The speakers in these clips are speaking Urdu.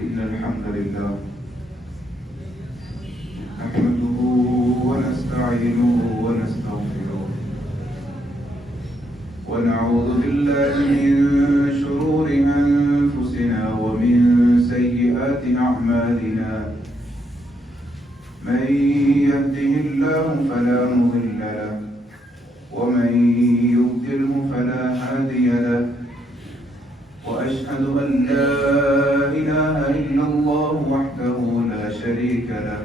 إن الحمد لله نحمده ونستعينه ونستغفره ونعوذ بالله من شرور أنفسنا ومن سيئات أعمالنا من يهده الله فلا مضل له ومن يضلله فلا هادي له وأشهد أن لا إله إلا الله وحده لا شريك له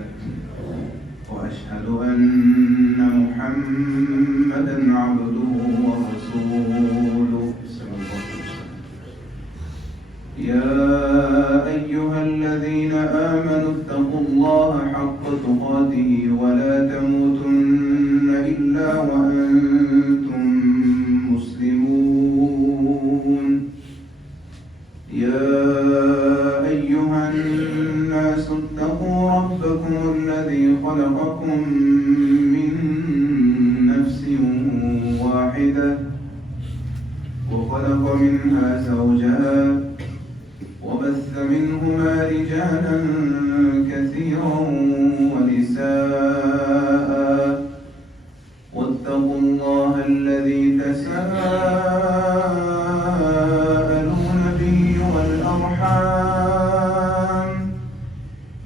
وأشهد أن محمدًا عبده ورسوله صلى الله عليه وسلم. يا أيها الذين آمنوا اتقوا الله حق تقاته ولا تموتن إلا وأنتم مسلمون. يا أيها الناس اتقوا ربكم الذي خلقكم من نفس واحدة وخلق منها زوجها وبث منهما رجالا كثيرا ونساء واتقوا الله الذي تساءلون به والأرحام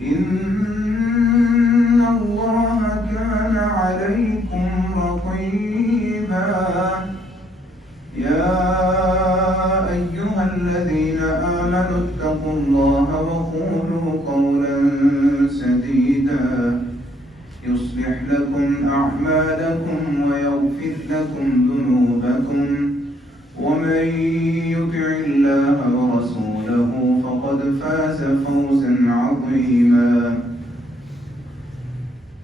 إن الله كان عليكم رقيبا. يا أيها الذين آمنوا اتقوا الله وقولوا قولا سديدا يصلح لكم أعمالكم ويغفر لكم ذنوبكم ومن يطع الله ورسوله فقد فاز فوزا عظيما.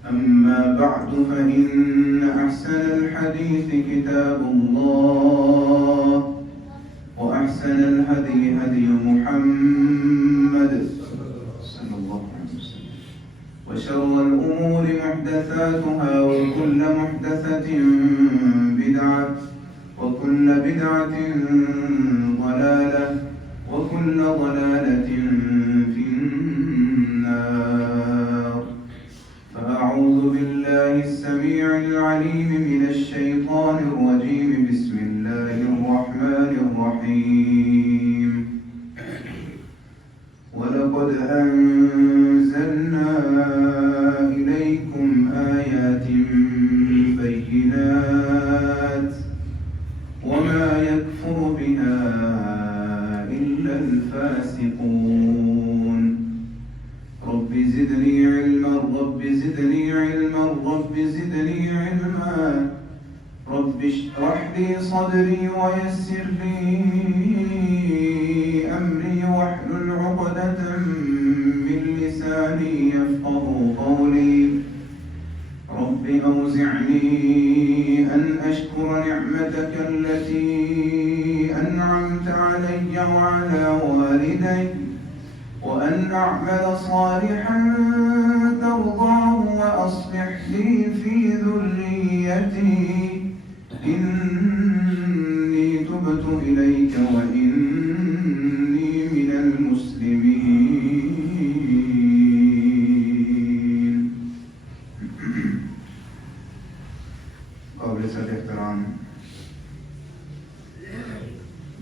أما بعد فإن أحسن الحديث كتاب الله وأحسن الهدي هدي محمد صلى الله عليه وسلم وشر الأمور محدثاتها وكل محدثة بدعة وكل بدعة ضلالة وكل ضلالة في النار. فأعوذ بالله السميع العليم من الشيطان الرجيم. بسم الله الرحمن الرحيم. ولقد أنزلنا إليكم آيات بينات وما يكفر بها إلا الفاسقون. رب زدني علما رب زدني علما رب زدني علما رب اشرح لي صدري ويسر لي أمري واحلل عقدة من لساني يفقه قولي. رب أوزعني أن أشكر نعمتك التي أنعمت علي وعلى والدي وأن أعمل صالحا ترضاه وأصلح لي في ذريتي إني تبت إليك وإني من المسلمين. قابل صد احترام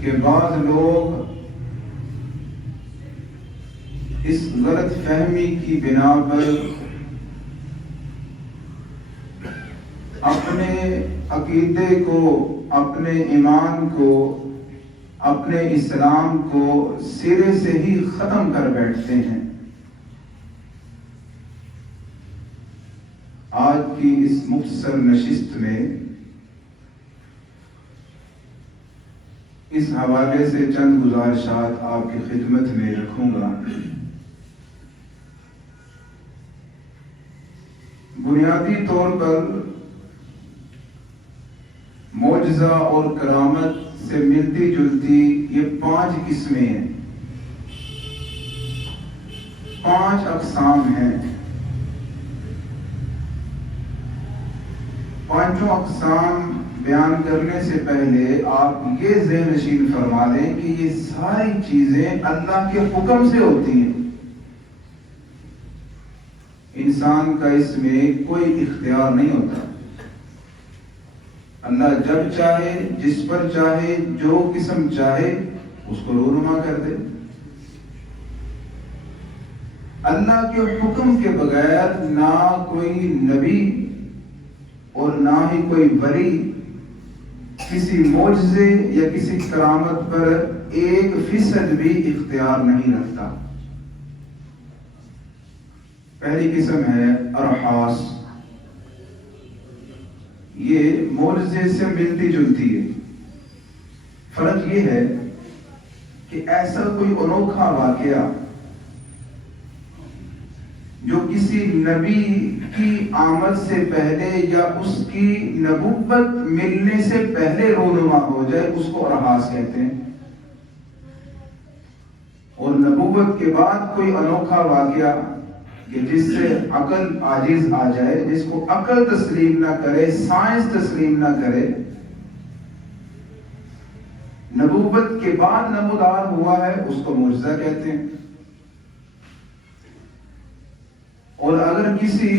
کہ بعض لوگ اس غلط فہمی کی بنا پر اپنے عقیدے کو، اپنے ایمان کو، اپنے اسلام کو سرے سے ہی ختم کر بیٹھتے ہیں۔ آج کی اس مختصر نشست میں اس حوالے سے چند گزارشات آپ کی خدمت میں رکھوں گا۔ بنیادی طور پر معجزہ اور کرامت سے ملتی جلتی یہ 5 قسمیں ہیں، 5 اقسام ہیں۔ 5 اقسام بیان کرنے سے پہلے آپ یہ ذہن نشین فرما لیں کہ یہ ساری چیزیں اللہ کے حکم سے ہوتی ہیں۔ انسان کا اس میں کوئی اختیار نہیں ہوتا۔ اللہ جب چاہے، جس پر چاہے، جو قسم چاہے اس کو رونما کر دے۔ اللہ کے حکم کے بغیر نہ کوئی نبی اور نہ ہی کوئی ولی کسی معجزے یا کسی کرامت پر 1% بھی اختیار نہیں رکھتا۔ پہلی قسم ہے ارحاس، یہ معجزے سے ملتی جلتی ہے۔ فرق یہ ہے کہ ایسا کوئی انوکھا واقعہ جو کسی نبی کی آمد سے پہلے یا اس کی نبوت ملنے سے پہلے رونما ہو جائے، اس کو ارحاس کہتے ہیں۔ اور نبوت کے بعد کوئی انوکھا واقعہ کہ جس سے عقل عاجز آ جائے، جس کو عقل تسلیم نہ کرے، سائنس تسلیم نہ کرے، نبوت کے بعد نمودار ہوا ہے، اس کو معجزہ کہتے ہیں۔ اور اگر کسی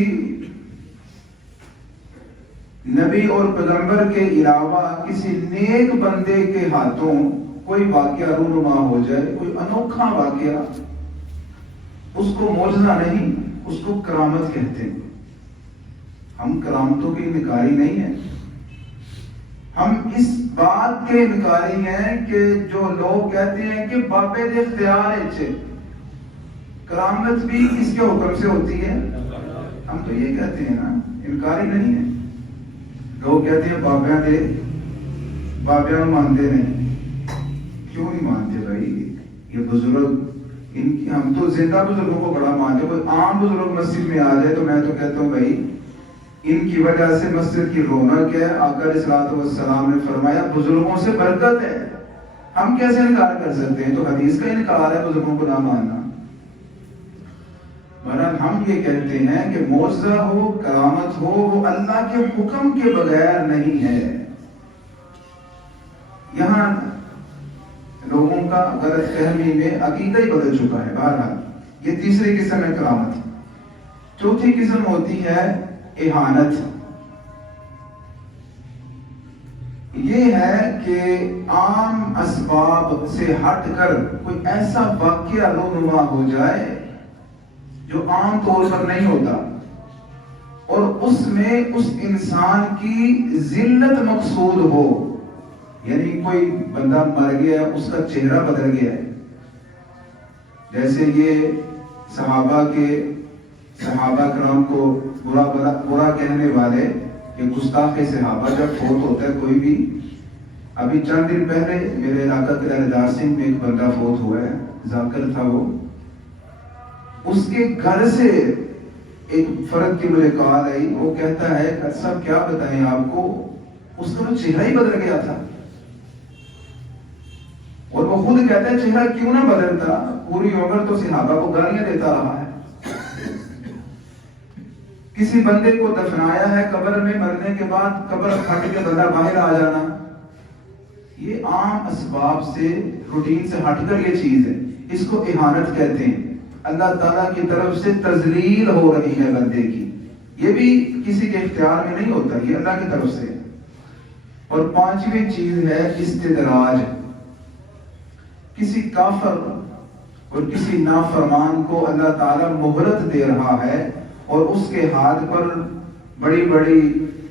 نبی اور پیغمبر کے علاوہ کسی نیک بندے کے ہاتھوں کوئی واقعہ رونما ہو جائے، کوئی انوکھا واقعہ، اس کو معجزہ نہیں، اس کو کرامت کہتے ہیں۔ ہم کرامتوں کے انکاری نہیں ہیں، ہم اس بات کے انکاری ہیں کہ جو لوگ کہتے ہیں کہ باپے دے اختیار ہے، کرامت بھی کس کے حکم سے ہوتی ہے؟ ہم تو یہ کہتے ہیں نا، انکاری نہیں ہے۔ لوگ کہتے ہیں بابیاں مانتے نہیں۔ کیوں نہیں مانتے بھائی؟ یہ بزرگ، ہم تو زندہ بزرگوں کو بڑا مانتے۔ کوئی عام بزرگ مسجد میں آ جائے تو میں تو کہتا ہوں بھائی ان کی وجہ سے مسجد کی رونق ہے۔ آقا علیہ الصلوۃ والسلام نے فرمایا بزرگوں سے برکت ہے۔ ہم کیسے انکار کر سکتے ہیں؟ تو حدیث کا انکار ہے بزرگوں کو نہ ماننا۔ بہرحال ہم یہ کہتے ہیں کہ معجزہ ہو، کرامت ہو، وہ اللہ کے حکم کے بغیر نہیں ہے۔ یہاں لوگوں کا غلط فہمی میں عقیدہ ہی بدل چکا ہے۔ بہرحال یہ تیسری قسم ہے کرامت۔ چوتھی قسم ہوتی ہے اہانت۔ یہ ہے کہ عام اسباب سے ہٹ کر کوئی ایسا واقعہ رونما ہو جائے جو عام طور پر نہیں ہوتا، اور اس میں اس انسان کی ذلت مقصود ہو۔ یعنی کوئی بندہ مر گیا، اس کا چہرہ بدل گیا ہے، جیسے یہ صحابہ کرام کو برا کہنے والے کہ گستاخ صحابہ جب فوت ہوتا ہے کوئی بھی، ابھی چند دن پہلے میرے علاقہ کے لہردار سنگھ میں ایک بندہ فوت ہوا ہے، ذاکر تھا وہ، اس کے گھر سے ایک فرد کی مجھے کال آئی، وہ کہتا ہے کہ صاحب کیا بتائیں آپ کو، اس کا چہرہ ہی بدل گیا تھا۔ اور وہ خود کہتا ہے چہرہ کیوں نہ بدلتا، پوری عمر تو صحابہ کو گالیاں دیتا رہا ہے۔ کسی بندے کو دفنایا ہے قبر میں، مرنے کے بعد قبر پھٹ کے بندہ باہر آ جانا، یہ عام اسباب سے، روٹین سے ہٹ کر یہ چیز ہے، اس کو اہانت کہتے ہیں۔ اللہ تعالیٰ کی طرف سے تذلیل ہو رہی ہے بندے کی، یہ بھی کسی کے اختیار میں نہیں ہوتا، یہ اللہ کی طرف سے۔ اور پانچویں چیز ہے استدراج. کسی کافر اور کسی نافرمان کو اللہ تعالیٰ مہلت دے رہا ہے اور اس کے ہاتھ پر بڑی بڑی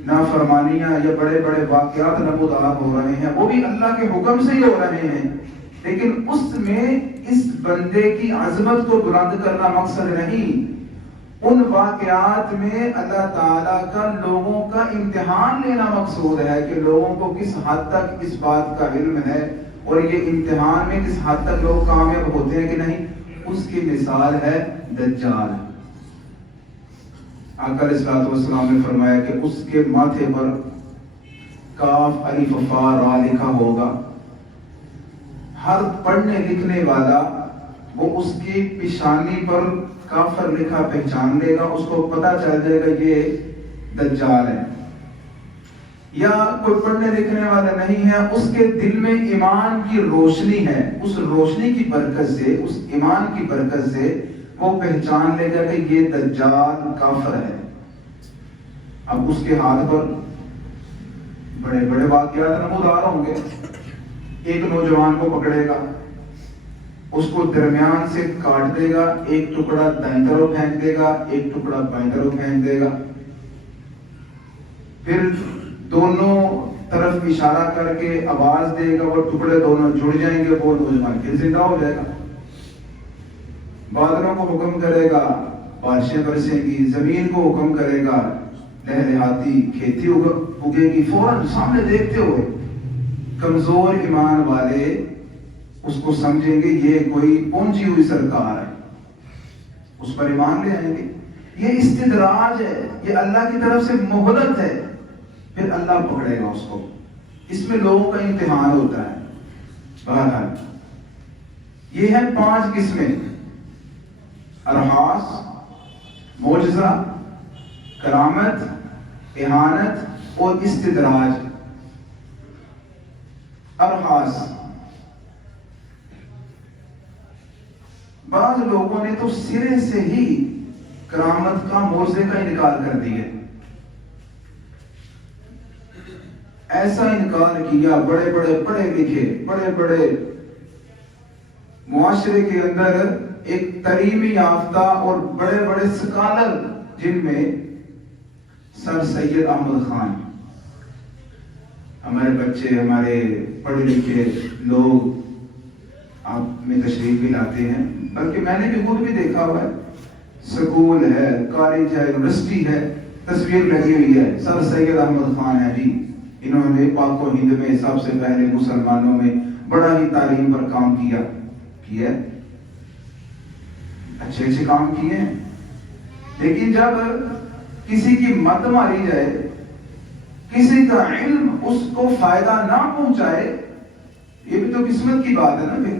نافرمانیاں یا بڑے بڑے واقعات نمودار ہو رہے ہیں، وہ بھی اللہ کے حکم سے ہی ہو رہے ہیں، لیکن اس میں اس بندے کی عظمت کو بلند کرنا مقصد نہیں. ان واقعات میں اللہ تعالیٰ کا لوگوں کا امتحان لینا مقصود ہے کہ لوگوں کو کس حد تک اس بات کا علم ہے اور یہ امتحان میں کس حد تک لوگ کامیاب ہوتے ہیں کہ نہیں. اس کی مثال ہے دجال. آقا علیہ الصلوۃ والسلام نے فرمایا کہ اس کے ماتھے پر کاف الف فا را لکھا ہوگا. ہر پڑھنے لکھنے والا وہ اس کی پیشانی پر کافر لکھا پہچان لے گا، اس کو پتا چل جائے گا یہ دجال ہے. یا کوئی پڑھنے لکھنے والا نہیں ہے، اس کے دل میں ایمان کی روشنی ہے، اس روشنی کی برکت سے، اس ایمان کی برکت سے وہ پہچان لے گا کہ یہ دجال کافر ہے. اب اس کے ہاتھ پر بڑے بڑے واقعات نمودار ہوں گے. ایک نوجوان کو پکڑے گا، اس کو درمیان سے کاٹ دے گا، ایک ٹکڑا دائیں طرف پھینک دے گا، ایک ٹکڑا بائیں طرف پھینک دے گا. پھر دونوں طرف اشارہ کر کے آواز دے گا، وہ ٹکڑے دونوں جڑ جائیں گے، وہ نوجوان پھر زندہ ہو جائے گا. بادلوں کو حکم کرے گا، بارشیں برسیں گی. زمین کو حکم کرے گا، لہلہاتی کھیتی اگے گی. فوراً سامنے دیکھتے ہوئے کمزور ایمان والے اس کو سمجھیں گے یہ کوئی پہنچی ہوئی سرکار ہے، اس پر ایمان لے آئیں گے. یہ استدراج ہے، یہ اللہ کی طرف سے مہلت ہے. پھر اللہ پکڑے گا اس کو. اس میں لوگوں کا امتحان ہوتا ہے. بہرحال یہ ہے 5 قسمیں: ارحاس، معجزہ، کرامت، اہانت اور استدراج. ارحاس، بعض لوگوں نے تو سرے سے ہی کرامت کا معجزے کا انکار کر دیا. ایسا انکار کیا، بڑے بڑے پڑھے لکھے، بڑے بڑے معاشرے کے اندر ایک تعلیمی یافتہ اور بڑے بڑے سکالر، جن میں سر سید احمد خان، ہمارے بچے، ہمارے پڑھے لکھے لوگ آپ میں تشریف بھی لاتے ہیں، بلکہ میں نے بھی خود بھی دیکھا ہوا ہے. سکول ہے، کالج ہے، یونیورسٹی ہے، تصویر لگی ہوئی ہے، سر سید احمد خان ہے جی. انہوں نے پاک و ہند میں سب سے پہلے مسلمانوں میں بڑا ہی تعلیم پر کام کیا، اچھے اچھے کام کیے ہیں. لیکن جب کسی کی مت ماری جائے، کسی کا علم اس کو فائدہ نہ پہنچائے، یہ بھی تو قسمت کی بات ہے نا. پھر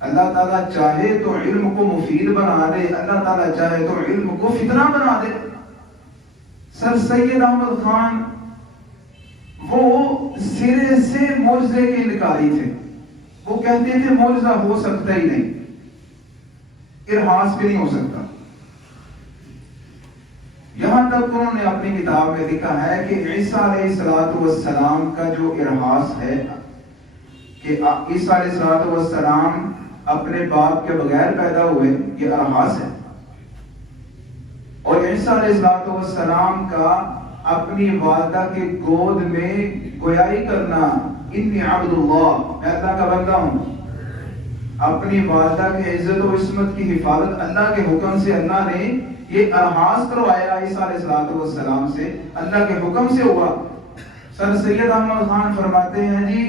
اللہ تعالیٰ چاہے تو علم کو مفید بنا دے، اللہ تعالیٰ چاہے تو علم کو فتنہ بنا دے. سر سید احمد خان وہ سرے سے معجزے کے انکاری تھے. وہ کہتے تھے معجزہ ہو سکتا ہی نہیں، ارحاس بھی نہیں ہو سکتا. یہاں تک انہوں نے اپنی کتاب میں لکھا ہے کہ عیسیٰ علیہ السلام کا جو ارحاس ہے کہ عیسیٰ علیہ السلام اپنے باپ کے بغیر پیدا ہوئے، یہ ارحاس ہے. اور عیسیٰ علیہ السلام کا اپنی والدہ کے گود میں گویائی کرنا، انی عبد اللہ، میں اللہ کا بندہ ہوں. اپنی والدہ کی عزت و عصمت کی حفاظت اللہ کے حکم سے اللہ نے یہ ارحاس کروایا عیسیٰ علیہ السلام سے، اللہ کے حکم سے ہوا. سر سید احمد خان فرماتے ہیں جی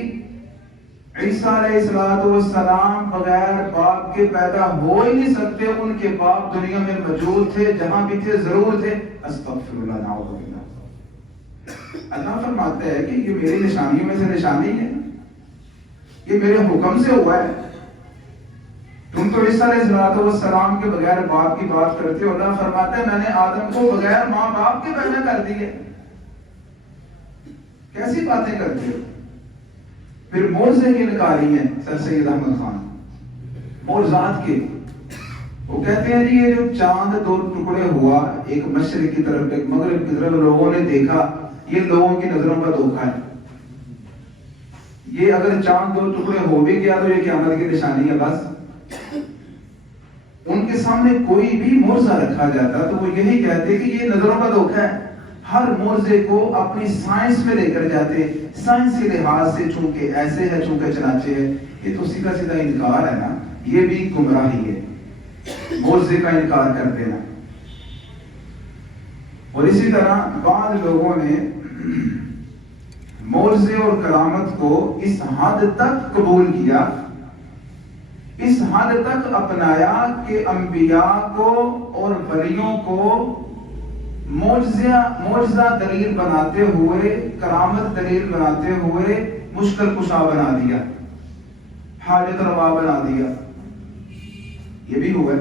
عیسیٰ علیہ السلام بغیر باپ کے پیدا ہو ہی نہیں سکتے. ان کے باپ دنیا میں موجود تھے، جہاں بھی تھے ضرور تھے. استغفر اللہ، نعوذ باللہ. اللہ فرماتا ہے کہ یہ میری نشانیوں میں سے نشانی ہے، یہ میرے حکم سے ہوا ہے. تم تو عیسیٰ علیہ السلام کے بغیر باپ کی بات کرتے ہو. اللہ فرماتا ہے میں نے آدم کو بغیر ماں باپ کے پیدا کر دیے. کیسی باتیں کرتے ہو؟ پھر معجزے کے انکاری ہیں سر سید احمد خان، معجزات کے. وہ کہتے ہیں جی یہ جو چاند 2 ٹکڑے ہوا، ایک مشرق کی طرف ایک مغرب کی طرف، لوگوں نے دیکھا، یہ لوگوں کی نظروں کا دھوکہ ہے. یہ اگر چاند 2 ٹکڑے ہو بھی گیا تو یہ قیامت کی نشانی ہے بس. ان کے سامنے کوئی بھی معجزہ رکھا جاتا تو وہ یہی کہتے کہ یہ نظروں کا دھوکہ ہے. ہر معجزے کو اپنی سائنس میں لے کر جاتے, سائنس کے لحاظ سے چونکہ ایسے ہے چونکہ چنانچہ ہے. یہ تو سیدھا سیدھا انکار ہے نا, یہ بھی گمراہی ہے, معجزے کا انکار کر دینا. اور اسی طرح بعض لوگوں نے معجزے اور کرامت کو اس حد تک قبول کیا, اس حد تک اپنایا کہ انبیاء کو اور ولیوں کو معجزہ دلیل بناتے ہوئے, کرامت دلیل بناتے ہوئے مشکل کشا بنا دیا, حاجت روا بنا دیا. یہ بھی ہوا ہے.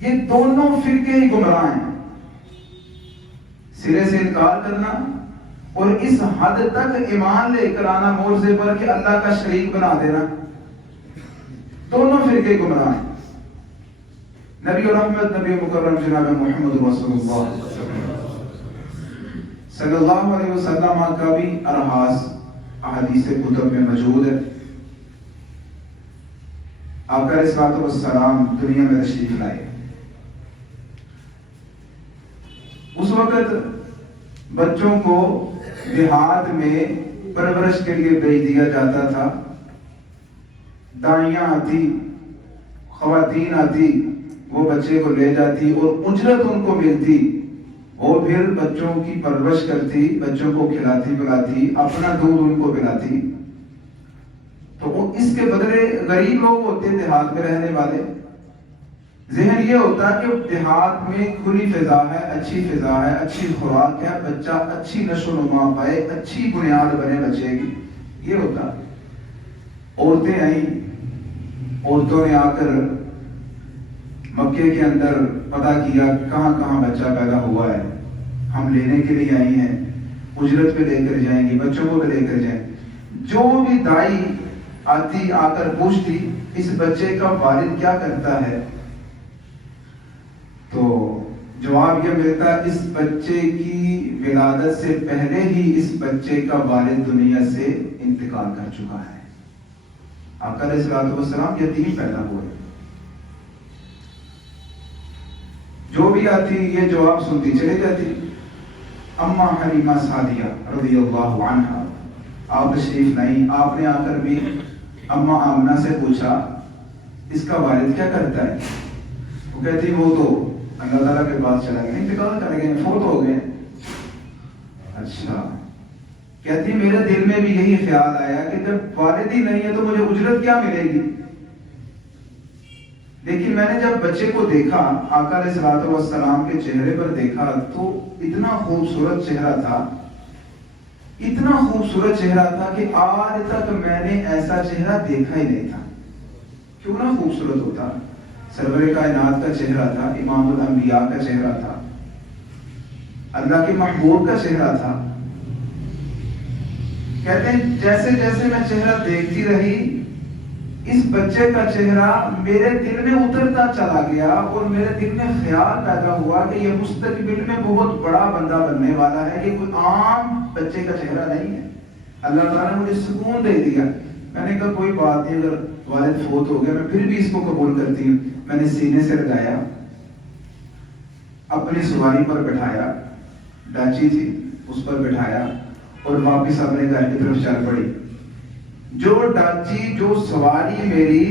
یہ دونوں فرقے ہی گمراہ ہیں. سرے سے انکار کرنا اور اس حد تک ایمان لے کر آنا معجزے پر کہ اللہ کا شریک بنا دینا, دونوں فرقے گمراہ ہیں. نبی رحمت, نبی مکرم جناب محمد رسول اللہ صلی اللہ علیہ وسلم کا بھی ارحاس احادیث کتب میں موجود ہے. آپ علیہ الصلوۃ والسلام دنیا میں تشریف لائے. اس وقت بچوں کو دیہات میں پرورش کے لیے بھیج دیا جاتا تھا. دائیاں آتی, خواتین آتی, وہ بچے کو لے جاتی اور اجرت ان کو ملتی, اور پھر بچوں کی پرورش کرتی, بچوں کو کھلاتی پلاتی, اپنا دودھ ان کو پلاتی. تو اس کے بدلے غریب لوگ ہوتے دیہات میں رہنے والے, ذہن یہ ہوتا کہ دیہات میں کھلی فضا ہے, اچھی فضا ہے, اچھی خوراک ہے, بچہ اچھی نشو و نما پائے, اچھی بنیاد بنے بچے کی, یہ ہوتا. عورتیں آئیں, عورتوں نے آ کر مکے کے اندر پتہ کیا کہاں کہاں بچہ پیدا ہوا ہے, ہم لینے کے لیے آئی ہیں, اجرت پہ لے کر جائیں گی, بچوں کو بھی لے کر جائیں. جو بھی دائی آتی آ کر پوچھتی اس بچے کا والد کیا کرتا ہے, تو جواب یہ ملتا اس بچے کی ولادت سے پہلے ہی اس بچے کا والد دنیا سے انتقال کر چکا ہے. آقا علیہ الصلوۃ والسلام یتیم پیدا ہوئے. جو بھی آتی یہ جواب سنتی چلے جاتی. اما حلیمہ سعدیہ رضی اللہ عنہا آپ تشریف لائیں. آپ نے آ کر بھی اما آمنہ سے پوچھا اس کا والد کیا کرتا ہے. وہ کہتی وہ تو اللہ تعالیٰ کے پاس چلا گیا, انتقال کر گئے, فوت ہو گئے. اچھا. کہتی میرے دل میں بھی یہی خیال آیا کہ جب والد ہی نہیں ہے تو مجھے اجرت کیا ملے گی. لیکن میں نے جب بچے کو دیکھا, آقا علیہ الصلوۃ والسلام کے چہرے پر دیکھا تو اتنا خوبصورت چہرہ تھا, اتنا خوبصورت چہرہ تھا کہ آج تک میں نے ایسا چہرہ دیکھا ہی نہیں تھا. کیوں نہ خوبصورت ہوتا, سرور کائنات کا چہرہ تھا, امام الانبیاء کا چہرہ تھا, اللہ کے محبوب کا چہرہ تھا. کہتے ہیں جیسے جیسے میں چہرہ دیکھتی رہی اس بچے کا چہرہ میرے دل میں اترتا چلا گیا, اور میرے دل میں خیال پیدا ہوا کہ یہ مستقبل میں بہت بڑا بندہ بننے والا ہے, یہ کوئی عام بچے کا چہرہ نہیں ہے. اللہ تعالیٰ نے مجھے سکون دے دیا. میں نے کہا کوئی بات نہیں, اگر والد فوت ہو گیا میں پھر بھی اس کو قبول کرتی ہوں. میں نے سینے سے لگایا, اپنی سواری پر بٹھایا, ڈاچی تھی اس پر بٹھایا اور واپس اپنے گھر کی طرف چل پڑی. جو ڈاچی, جو سواری میری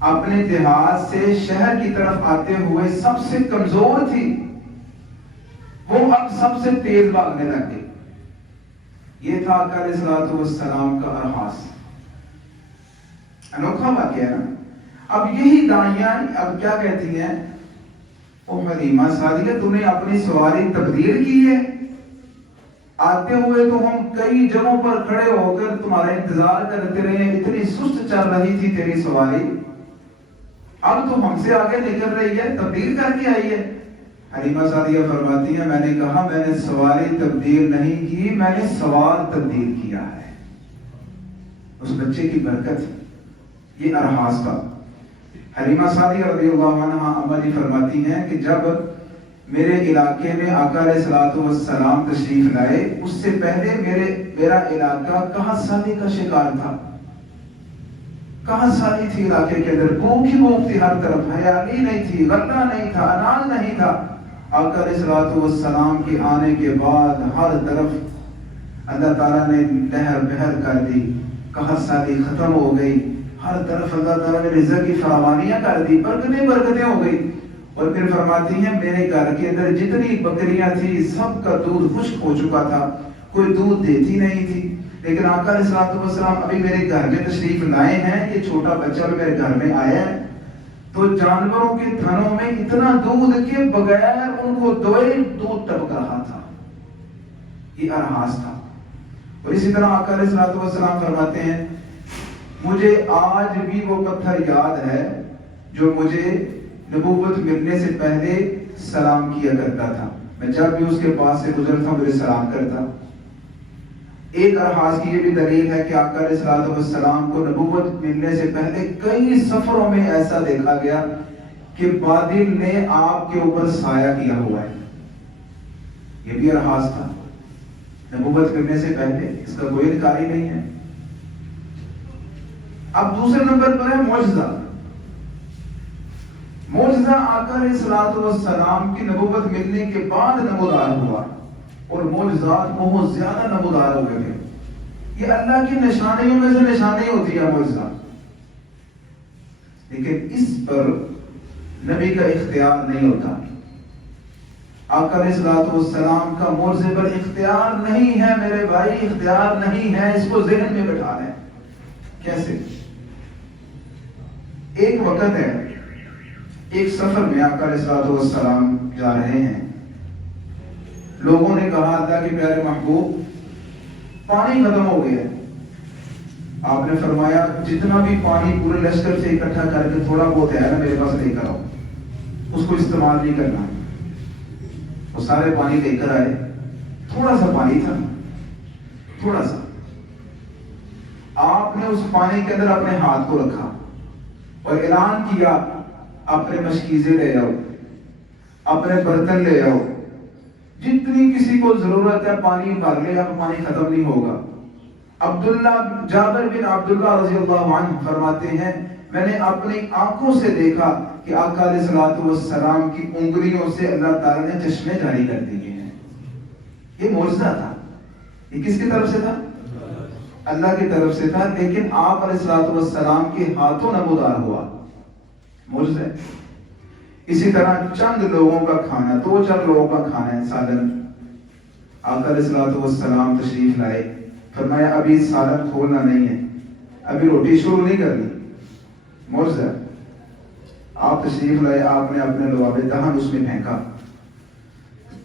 اپنے دیہات سے شہر کی طرف آتے ہوئے سب سے کمزور تھی, وہ اب سب سے تیز بھاگنے لگ گئی. یہ تھا آقا علیہ الصلوۃ والسلام کا ارحاس. انوکھا واقعہ ہے نا. اب یہی دائیاں اب کیا کہتی ہیں, او حلیمہ سعدیہ تو نے اپنی سواری تبدیل کی ہے, آتے ہوئے تو ہم کئی جگہوں پر کھڑے ہو کر تمہارا انتظار کرتے رہے, اتنی سست چل رہی تھی تیری سواری, اب تو ہم سے آگے نکل رہی ہے, تبدیل کر کے آئی ہے. حلیمہ سعدیہ فرماتی ہیں میں نے کہا میں نے سواری تبدیل نہیں کی, میں نے سوال تبدیل کیا ہے. اس بچے کی برکت, یہ ارحاس کا. حلیمہ سعدیہ رضی اللہ عنہا اما جی فرماتی ہیں کہ جب میرے علاقے میں آقا علیہ الصلوۃ والسلام تشریف لائے، اس سے پہلے میرا علاقہ قحط سالی کا شکار تھا. قحط سالی تھی علاقے کے اندر، بھوک ہی بھوک تھی ہر طرف، ہریالی نہیں تھی، غلہ نہیں تھا، اناج نہیں تھا. آقا علیہ الصلوۃ والسلام کے آنے کے بعد ہر طرف اللہ تعالیٰ نے لہر بہر کر دی، قحط سالی ختم ہو گئی، ہر طرف اللہ تعالیٰ نے رزق کی فراوانیاں کر دی، برکتیں ہو گئی. اور پھر فرماتی ہیں میرے گھر کے اندر جتنی بکریاں تھی سب کا دودھ خشک ہو چکا تھا، کوئی دودھ دیتی نہیں تھی. لیکن آقا علیہ الصلوۃ والسلام ابھی میرے گھر میں تشریف لائے ہیں، یہ چھوٹا بچہ بھی میرے گھر میں آیا ہے، تو جانوروں کے تھنوں میں اتنا دودھ کے بغیر ان کو دوئے دودھ ٹپک رہا تھا. یہ ارحاس تھا. اور اسی طرح آقا علیہ الصلوۃ والسلام فرماتے ہیں مجھے آج بھی وہ پتھر یاد ہے جو مجھے نبوت ملنے سے پہلے سلام کیا کرتا تھا. میں جب بھی اس کے پاس سے گزرتا مجھے سلام کرتا. ایک ارحاس کی یہ بھی دلیل ہے کہ آقا علیہ الصلوۃ والسلام کو نبوت ملنے سے پہلے کئی سفروں میں ایسا دیکھا گیا کہ بادل نے آپ کے اوپر سایہ کیا ہوا ہے. یہ بھی ارحاس تھا نبوت ملنے سے پہلے، اس کا کوئی انکار ہی نہیں ہے. اب دوسرے نمبر پر ہے معجزہ. معجزہ آقا علیہ الصلوۃ والسلام کی نبوت ملنے کے بعد نمودار ہوا، اور معجزات بہت زیادہ نمودار ہو گئے. یہ اللہ کی نشانیوں میں سے نشانی ہوتی ہے معجزہ، لیکن اس پر نبی کا اختیار نہیں ہوتا. آقا علیہ الصلوۃ والسلام کا معجزے پر اختیار نہیں ہے میرے بھائی، اختیار نہیں ہے. اس کو ذہن میں بٹھا لیں. کیسے؟ ایک وقت ہے، ایک سفر میں آقا علیہ الصلوۃ والسلام جا رہے ہیں. لوگوں نے کہا اللہ کے پیارے محبوب پانی ختم ہو گیا. آپ نے فرمایا جتنا بھی پانی پورے لشکر سے اکٹھا کر کے تھوڑا بہت ہے نا میرے پاس لے کر آؤ، اس کو استعمال نہیں کرنا. وہ سارے پانی لے کر آئے. تھوڑا سا پانی تھا، تھوڑا سا. آپ نے اس پانی کے اندر اپنے ہاتھ کو رکھا اور اعلان کیا اپنے مشکیزیں لے آؤ، اپنے برتن لے آؤ، جتنی کسی کو ضرورت ہے پانی بھر لے، اب پانی ختم نہیں ہوگا. جابر بن عبداللہ رضی اللہ عنہ فرماتے ہیں میں نے اپنی آنکھوں سے دیکھا کہ آقا علیہ الصلوۃ والسلام کی انگلیوں سے اللہ تعالیٰ نے چشمے جاری کر دیے ہیں. یہ معجزہ تھا. یہ کس کی طرف سے تھا؟ اللہ کی طرف سے تھا. لیکن آپ علیہ الصلوۃ والسلام کے ہاتھوں نمودار ہوا. معجزہ. اسی طرح چند لوگوں کا کھانا، 2-4 لوگوں کا کھانا ہے، سالن. آقا علیہ الصلوۃ والسلام تشریف لائے، فرمایا ابھی سالن کھولنا نہیں ہے، ابھی روٹی شروع نہیں کرنی. معجزہ. آپ تشریف لائے، آپ نے اپنے لعاب دہن اس میں پھینکا.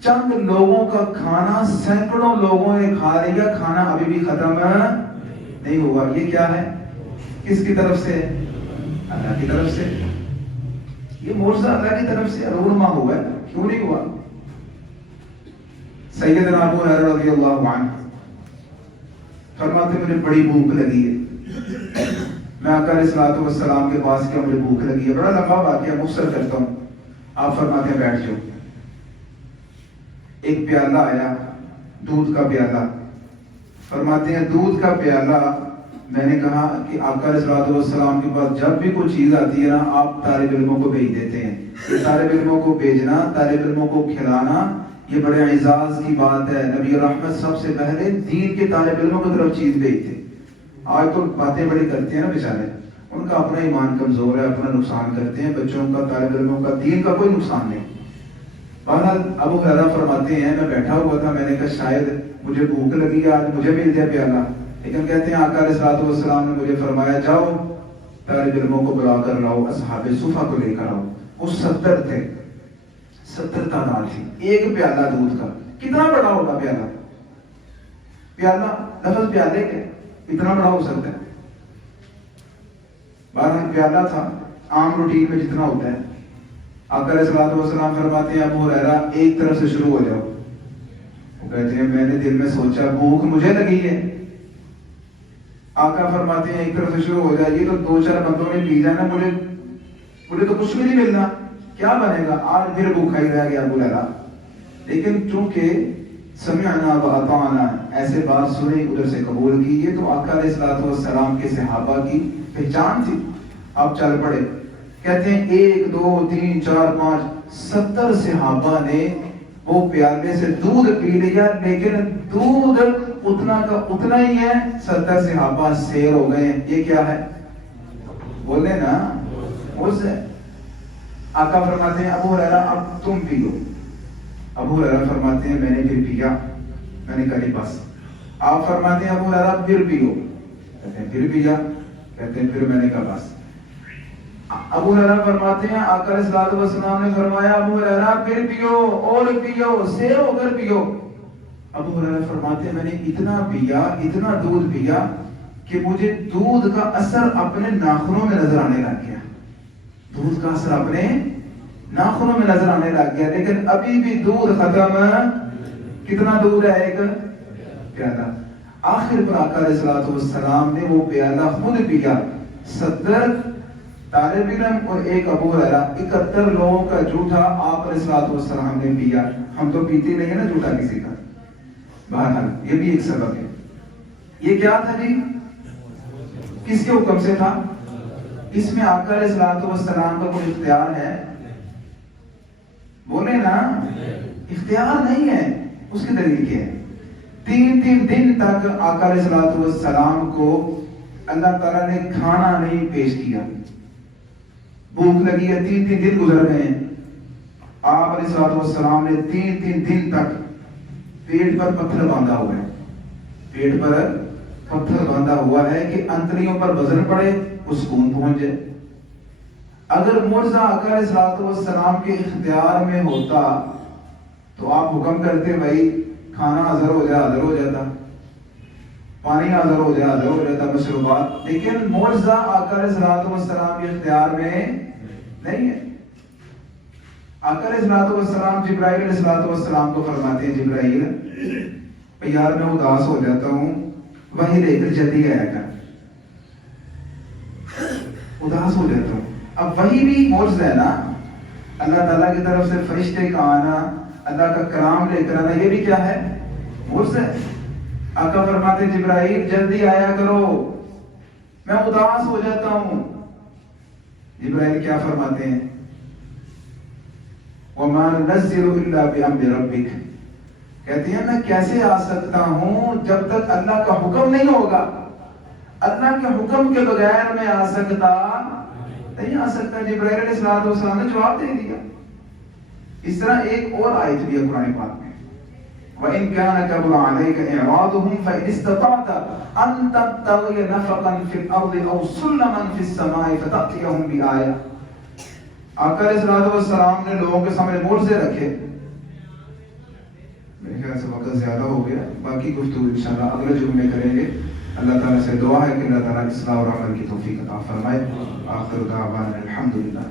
چند لوگوں کا کھانا سینکڑوں لوگوں نے کھا لیا، کھانا ابھی بھی ختم نہیں ہوا. یہ کیا ہے؟ کس کی طرف سے؟ اللہ کی طرف سے. یہ معجزہ اللہ کی طرف سے رونما ہوا ہے. کیوں نہیں ہوا؟ سیدنا ابو ہریرہ رضی اللہ عنہ فرماتے مجھے بڑی بھوک لگی ہے. میں آقا علیہ الصلوۃ والسلام کے پاس کیا، مجھے بھوک لگی ہے. بڑا لمبا واقعہ مختصر کرتا ہوں. آپ فرماتے ہیں بیٹھ جاؤ. ایک پیالہ آیا، دودھ کا پیالہ. فرماتے ہیں دودھ کا پیالہ. میں نے کہا کہ آقا علیہ الصلوۃ والسلام کے پاس جب بھی کوئی چیز آتی ہے نا آپ طالب علموں کو بھیج دیتے ہیں. یہ طالب علموں کو بھیجنا، طالب علموں کو کھلانا یہ بڑے اعزاز کی بات ہے. نبی رحمت سب سے پہلے دین کے طالب علموں کی طرف چیز بھیجتے. آج تو باتیں بڑی کرتے ہیں نا بیچارے، ان کا اپنا ایمان کمزور ہے، اپنا نقصان کرتے ہیں. بچوں کا، طالب علموں کا، دین کا کوئی نقصان نہیں. بہرحال ابو ہریرہ فرماتے ہیں میں بیٹھا ہوا تھا، میں نے کہا شاید مجھے بھوک لگی ہے، آج مجھے مل جائے پیالہ. لیکن کہتے ہیں آقا علیہ الصلوۃ والسلام نے مجھے فرمایا جاؤ طالب علموں کو بلا کر لاؤ، اصحاب صفہ کو لے کر آؤ. وہ 70 تھے، 70 تعداد تھی. ایک پیالہ دودھ کا. کتنا بڑا ہوگا پیالہ؟ پیالہ لفظ پیالے کے اتنا بڑا ہو سکتا ہے. بہرحال پیالہ تھا عام روٹین میں جتنا ہوتا ہے. آقا علیہ الصلوۃ والسلام فرماتے ہیں ابو ہریرہ ایک طرف سے شروع ہو جاؤ. وہ کہتے ہیں میں نے دل میں سوچا بھوک مجھے لگی ہے. آقا فرماتے ہیں ایک طرف سے شروع ہو جائے. یہ تو 2-4 بندوں نے پی جانا، مجھے تو کچھ بھی نہیں ملنا. کیا بنے گا؟ آج پھر بھوکا ہی رہ گیا ابو ہریرہ، لیکن چونکہ سمعنا و اطعنا، ایسے بات سنی ادھر سے قبول کی، یہ تو آقا علیہ الصلوۃ والسلام کے صحابہ کی پہچان تھی۔ آپ چل پڑے، کہتے ہیں 1 2 3 4 5 70 صحابہ نے وہ پیالے سے دودھ پی لیا، لیکن دودھ اتنا کا اتنا ہی ہے، 70 صحابہ سیر ہو گئے ہیں۔ یہ کیا ہے؟ بولے نا، اس ہے۔ آقا فرماتے ہیں ابو ہریرہ اب تم پیو۔ ابو ہریرہ فرماتے ہیں میں نے پھر پیا، میں نے کہا نہیں بس۔ آپ فرماتے ہیں ابو ہریرہ پھر پیو، کہتے ہیں پھر پیا، کہتے ہیں پھر میں نے کہا بس۔ ابو ہریرہ فرماتے ہیں آقا علیہ الصلوۃ والسلام نے فرمایا ابو ہریرہ پھر پیو اور پیو، سیر ہو کر پیو۔ ابو ہریرہ فرماتے ہیں میں نے اتنا پیا، اتنا دودھ پیا کہ مجھے دودھ کا اثر اپنے ناخنوں میں نظر آنے لگ گیا، دودھ کا اثر اپنے ناخنوں میں نظر آنے لگ گیا، لیکن ابھی بھی دودھ ختم۔ کتنا دودھ ہے؟ ایک پیالہ۔ آخر پر آقا علیہ الصلوۃ والسلام نے وہ پیالہ خود پیا۔ 70 طالب علم اور ایک ابو ہریرہ، 71 لوگوں کا جھوٹا آپ علیہ الصلوۃ والسلام نے پیا۔ ہم تو پیتے نہیں ہیں نا جھوٹا کسی کا۔ بہرحال یہ بھی ایک سبب ہے۔ یہ کیا تھا جی؟ کس کے حکم سے تھا؟ اس میں آقا علیہ الصلوۃ والسلام کا کوئی اختیار ہے؟ بولے نا، اختیار نہیں ہے۔ اس کی دلیل کیا ہے؟ 3 دن تک آقا علیہ الصلوۃ والسلام کو اللہ تعالیٰ نے کھانا نہیں پیش کیا، بھوک لگی ہے، 3 دن گزر گئے ہیں۔ آپ علیہ الصلوۃ والسلام نے 3 دن تک پیٹ پر پتھر باندھا ہوا ہے، پیٹ پر پتھر باندھا ہوا ہے کہ انتڑیوں پر وزن پڑے، وہ سکون پہنچ جائے۔ اگر معجزہ آقا علیہ الصلوۃ والسلام کے اختیار میں ہوتا تو آپ حکم کرتے بھائی کھانا حاضر ہو جائے، حاضر ہو جاتا، پانی حاضر ہو جائے، حاضر ہو جاتا، مشروبات۔ لیکن معجزہ آقا علیہ الصلوۃ والسلام کے اختیار میں نہیں ہے۔ آقا علیہ الصلوۃ والسلام جبرائیل علیہ الصلوۃ والسلام کو فرماتے ہیں جبرائیل یار میں اداس ہو جاتا ہوں، وہی لے کر جلدی آیا کر، اداس ہو جاتا ہوں۔ اب وہی بھی معجزہ ہے نا، اللہ تعالیٰ کی طرف سے فرشتے کا آنا، اللہ کا کلام لے کر آنا، یہ بھی کیا ہے؟ معجزہ ہے۔ آقا فرماتے جبرائیل جلدی آیا کرو، میں اداس ہو جاتا ہوں۔ جبرائیل کیا فرماتے ہیں؟ وَمَا نُنَزِّلُ إِلَّا بِأَمْرِ رَبِّكَ، کہتے ہیں میں کیسے آ سکتا ہوں جب تک اللہ کا حکم نہیں ہوگا۔ اللہ کے حکم کے بغیر میں آ سکتا نہیں آ سکتا۔ جبرائیل علیہ الصلوۃ والسلام نے جواب دے دیا۔ اس طرح ایک اور آیت بھی ہے قرآن پاک میں، وَإِن كَانَ كَبُرَ عَلَيْكَ إِعْرَاضُهُمْ فَإِنِ اسْتَطَعْتَ أَن تَبْتَغِيَ نَفَقًا فِي الْأَرْضِ أَوْ سُلَّمًا فِي السَّمَاءِ فَتَأْتِيَهُم بِآيَةٍ۔ آقا علیہ الصلوۃ والسلام نے لوگوں کے سامنے معجزے رکھے۔ میرے خیال سے وقت زیادہ ہو گیا، باقی گفتگو انشاءاللہ اگلے جمعے میں کریں گے۔ اللہ تعالیٰ سے دعا ہے کہ اللہ تعالیٰ اصلاح اور عمل کی توفیق عطا فرمائے۔ آخر دعوانا الحمدللہ۔